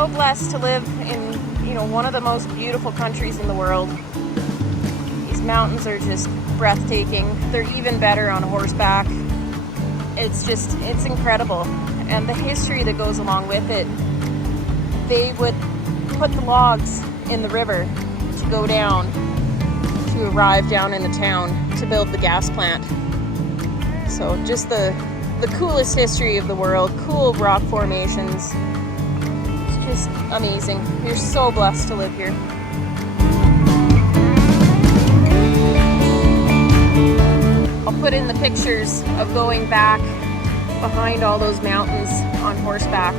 so blessed to live in, one of the most beautiful countries in the world. These mountains are just breathtaking. They're even better on horseback. It's incredible. And the history that goes along with it. They would put the logs in the river to go down, to arrive down in the town to build the gas plant. So just the coolest history of the world, cool rock formations. It's just amazing. You're so blessed to live here. I'll put in the pictures of going back behind all those mountains on horseback.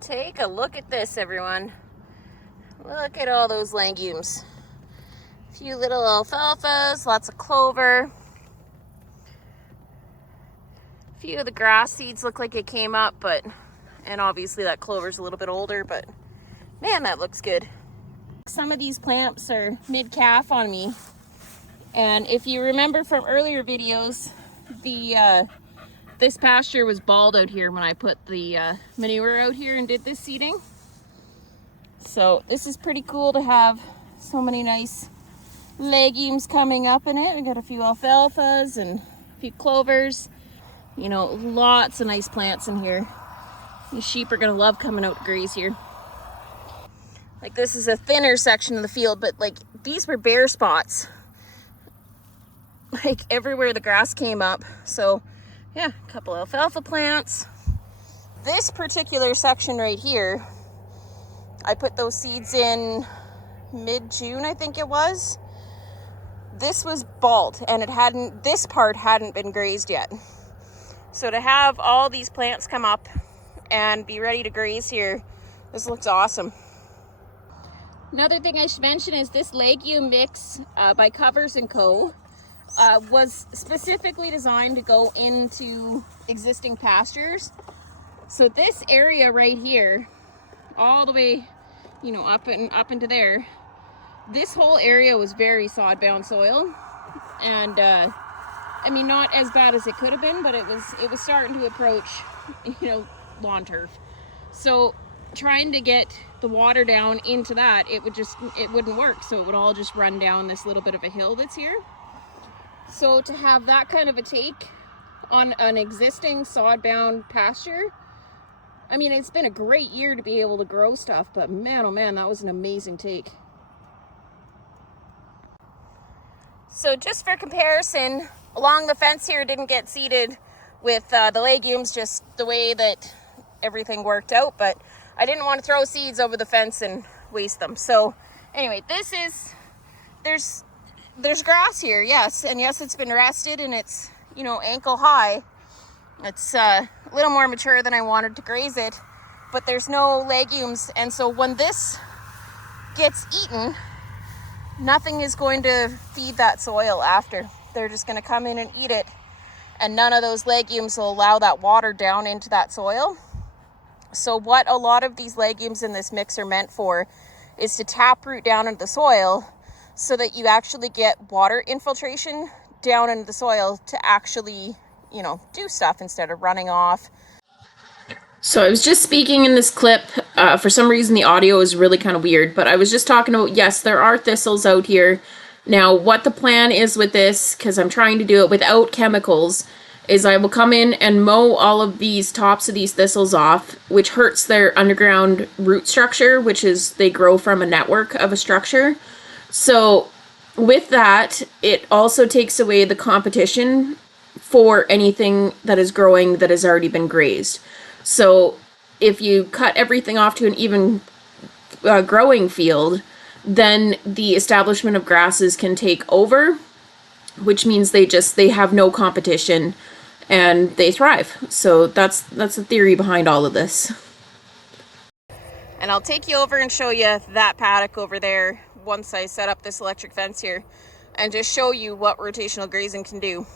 Take a look at this, everyone. Look at all those legumes. A few little alfalfas, lots of clover. A few of the grass seeds look like it came up, and obviously that clover's a little bit older, but man, that looks good. Some of these plants are mid-calf on me. And if you remember from earlier videos, this pasture was bald out here when I put the manure out here and did this seeding. So this is pretty cool to have so many nice legumes coming up in it. We got a few alfalfas and a few clovers. Lots of nice plants in here. These sheep are gonna love coming out to graze here. Like, this is a thinner section of the field, but like these were bare spots. Like everywhere the grass came up. So yeah, a couple alfalfa plants. This particular section right here, I put those seeds in mid-June, I think it was. This was bald and this part hadn't been grazed yet. So to have all these plants come up and be ready to graze here, this looks awesome. Another thing I should mention is this legume mix by Covers & Co. Was specifically designed to go into existing pastures. So this area right here, all the way, up into there, this whole area was very sod-bound soil, and I mean, not as bad as it could have been, but it was starting to approach, lawn turf. So trying to get the water down into that, it wouldn't work. So it would all just run down this little bit of a hill that's here. So to have that kind of a take on an existing sod-bound pasture, I mean, it's been a great year to be able to grow stuff, but man, oh man, that was an amazing take. So just for comparison, along the fence here didn't get seeded with the legumes, just the way that everything worked out, but I didn't want to throw seeds over the fence and waste them. So anyway, there's grass here, yes, and yes, it's been rested and it's, ankle high. It's a little more mature than I wanted to graze it, but there's no legumes, and so when this gets eaten, nothing is going to feed that soil after. They're just going to come in and eat it, and none of those legumes will allow that water down into that soil. So what a lot of these legumes in this mix are meant for is to taproot down into the soil so that you actually get water infiltration down into the soil to actually, do stuff instead of running off. So I was just speaking in this clip. For some reason, the audio is really kind of weird, but I was just talking about, yes, there are thistles out here. Now, what the plan is with this, because I'm trying to do it without chemicals, is I will come in and mow all of these tops of these thistles off, which hurts their underground root structure, which is they grow from a network of a structure. So with that, it also takes away the competition for anything that is growing that has already been grazed. So if you cut everything off to an even growing field, then the establishment of grasses can take over, which means they have no competition and they thrive. So that's the theory behind all of this. And I'll take you over and show you that paddock over there once I set up this electric fence here, and just show you what rotational grazing can do.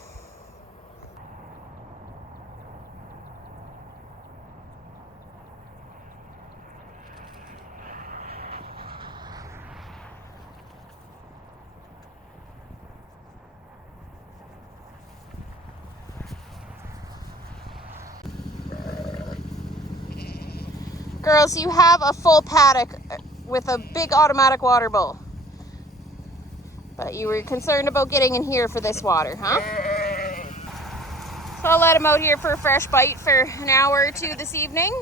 Girls, you have a full paddock with a big automatic water bowl. But you were concerned about getting in here for this water, huh? So I'll let them out here for a fresh bite for an hour or two this evening.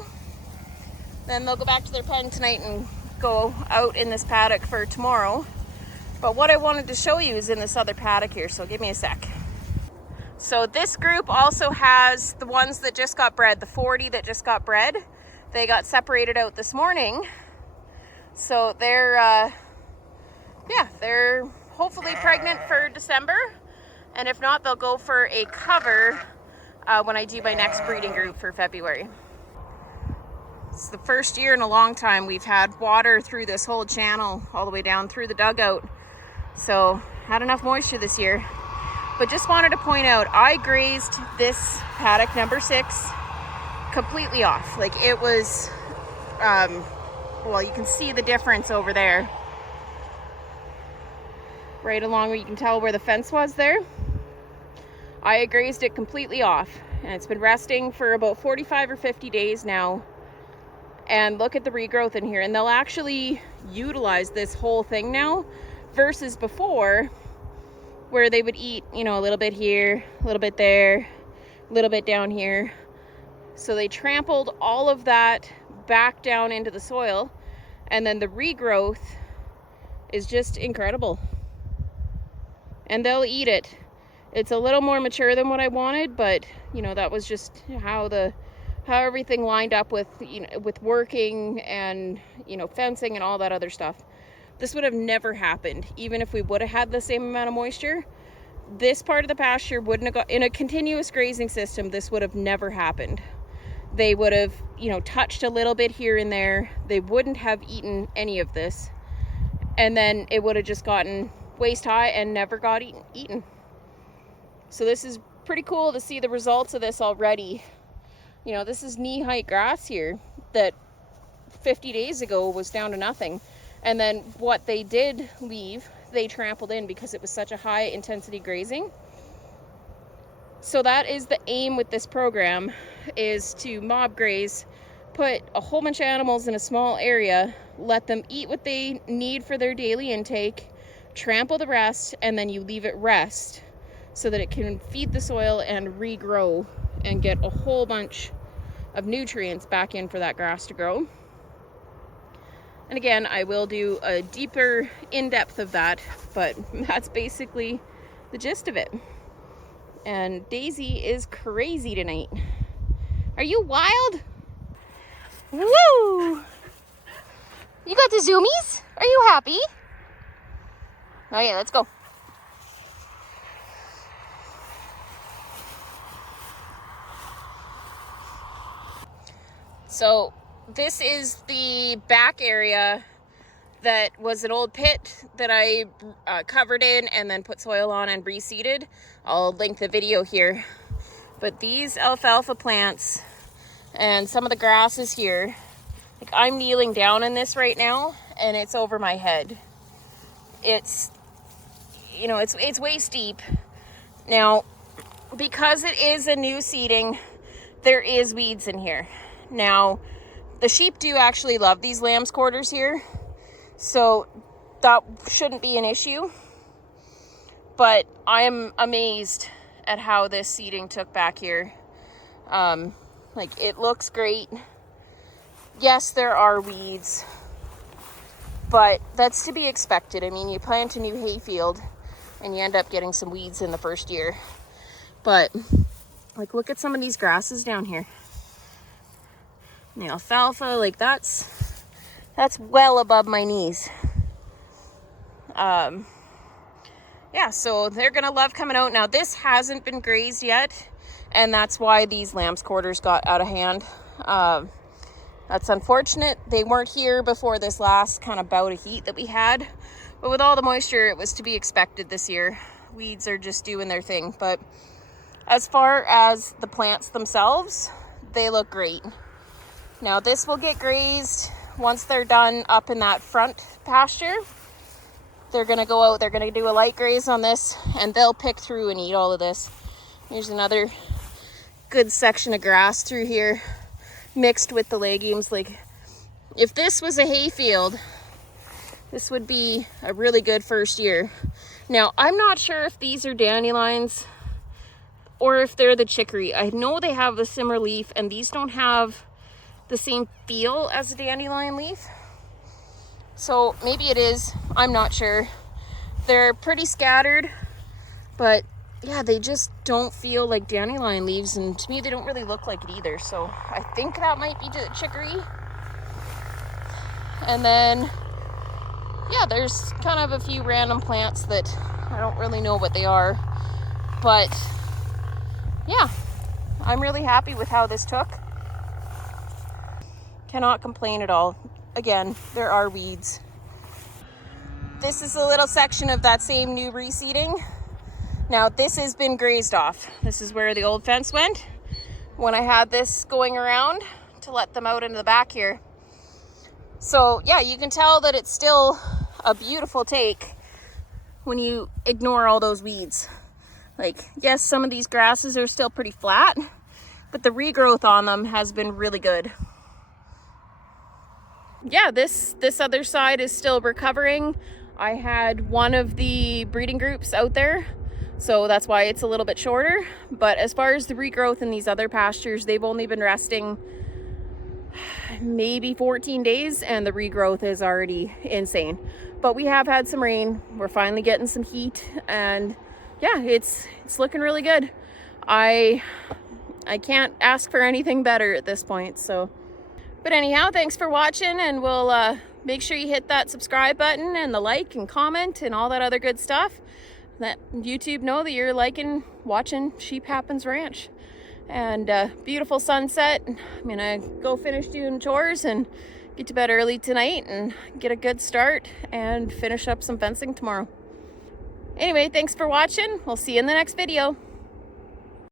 Then they'll go back to their pen tonight and go out in this paddock for tomorrow. But what I wanted to show you is in this other paddock here, so give me a sec. So this group also has the ones that just got bred, the 40 that just got bred. They got separated out this morning. So they're hopefully pregnant for December. And if not, they'll go for a cover when I do my next breeding group for February. It's the first year in a long time we've had water through this whole channel all the way down through the dugout. So had enough moisture this year. But just wanted to point out, I grazed this paddock number 6 completely off. Like it was, well, you can see the difference over there. Right along where you can tell where the fence was there. I grazed it completely off, and it's been resting for about 45 or 50 days now. And look at the regrowth in here, and they'll actually utilize this whole thing now versus before, where they would eat, you know, a little bit here, a little bit there, a little bit down here. So they trampled all of that back down into the soil, and then the regrowth is just incredible. And they'll eat it. It's a little more mature than what I wanted, but you know, that was just how everything lined up with, you know, with working and, you know, fencing and all that other stuff. This would have never happened even if we would have had the same amount of moisture. This part of the pasture wouldn't have got, in a continuous grazing system, this would have never happened. They would have, you know, touched a little bit here and there. They wouldn't have eaten any of this. And then it would have just gotten waist high and never got eaten. So this is pretty cool to see the results of this already. You know, this is knee-height grass here that 50 days ago was down to nothing. And then what they did leave, they trampled in because it was such a high intensity grazing. So that is the aim with this program, is to mob graze, put a whole bunch of animals in a small area, let them eat what they need for their daily intake, trample the rest, and then you leave it rest so that it can feed the soil and regrow and get a whole bunch of nutrients back in for that grass to grow. And again, I will do a deeper in-depth of that, but that's basically the gist of it. And Daisy is crazy tonight. Are you wild? Woo! You got the zoomies? Are you happy? Oh yeah, let's go. So this is the back area that was an old pit that I covered in and then put soil on and reseeded. I'll link the video here. But these alfalfa plants and some of the grasses here, like I'm kneeling down in this right now and it's over my head. It's, you know, it's waist deep. Now, because it is a new seeding, there is weeds in here. Now, the sheep do actually love these lamb's quarters here, so that shouldn't be an issue. But I am amazed at how this seeding took back here. Like, it looks great. Yes, there are weeds. but that's to be expected. I mean, you plant a new hayfield and you end up getting some weeds in the first year. But like, look at some of these grasses down here. And the alfalfa, like that's well above my knees. Yeah, so they're gonna love coming out. Now this hasn't been grazed yet, and that's why these lamb's quarters got out of hand. That's unfortunate. They weren't here before this last kind of bout of heat that we had, but with all the moisture, it was to be expected this year. Weeds are just doing their thing. But as far as the plants themselves, they look great. Now this will get grazed once they're done up in that front pasture. They're gonna go out, they're gonna do a light graze on this, and they'll pick through and eat all of this. Here's another good section of grass through here, mixed with the legumes. Like, if this was a hayfield, this would be a really good first year. Now, I'm not sure if these are dandelions or if they're the chicory. I know they have a similar leaf, and these don't have the same feel as a dandelion leaf. So maybe it is, I'm not sure. They're pretty scattered, but yeah, they just don't feel like dandelion leaves, and to me they don't really look like it either. So I think that might be the chicory. And then yeah, there's kind of a few random plants that I don't really know what they are, but yeah, I'm really happy with how this took. Cannot complain at all. Again, there are weeds. This is a little section of that same new reseeding. Now this has been grazed off. This is where the old fence went when I had this going around to let them out into the back here. So yeah, you can tell that it's still a beautiful take when you ignore all those weeds. Like, yes, some of these grasses are still pretty flat, but the regrowth on them has been really good. Yeah, this other side is still recovering. I had one of the breeding groups out there, so that's why it's a little bit shorter. But as far as the regrowth in these other pastures, they've only been resting maybe 14 days, and the regrowth is already insane. But we have had some rain. We're finally getting some heat, and yeah, it's looking really good. I can't ask for anything better at this point. So, but anyhow, thanks for watching, and we'll make sure you hit that subscribe button and the like and comment and all that other good stuff. Let YouTube know that you're liking watching Sheep Happens Ranch. And beautiful sunset. I'm gonna go finish doing chores and get to bed early tonight and get a good start and finish up some fencing tomorrow. Anyway, thanks for watching. We'll see you in the next video.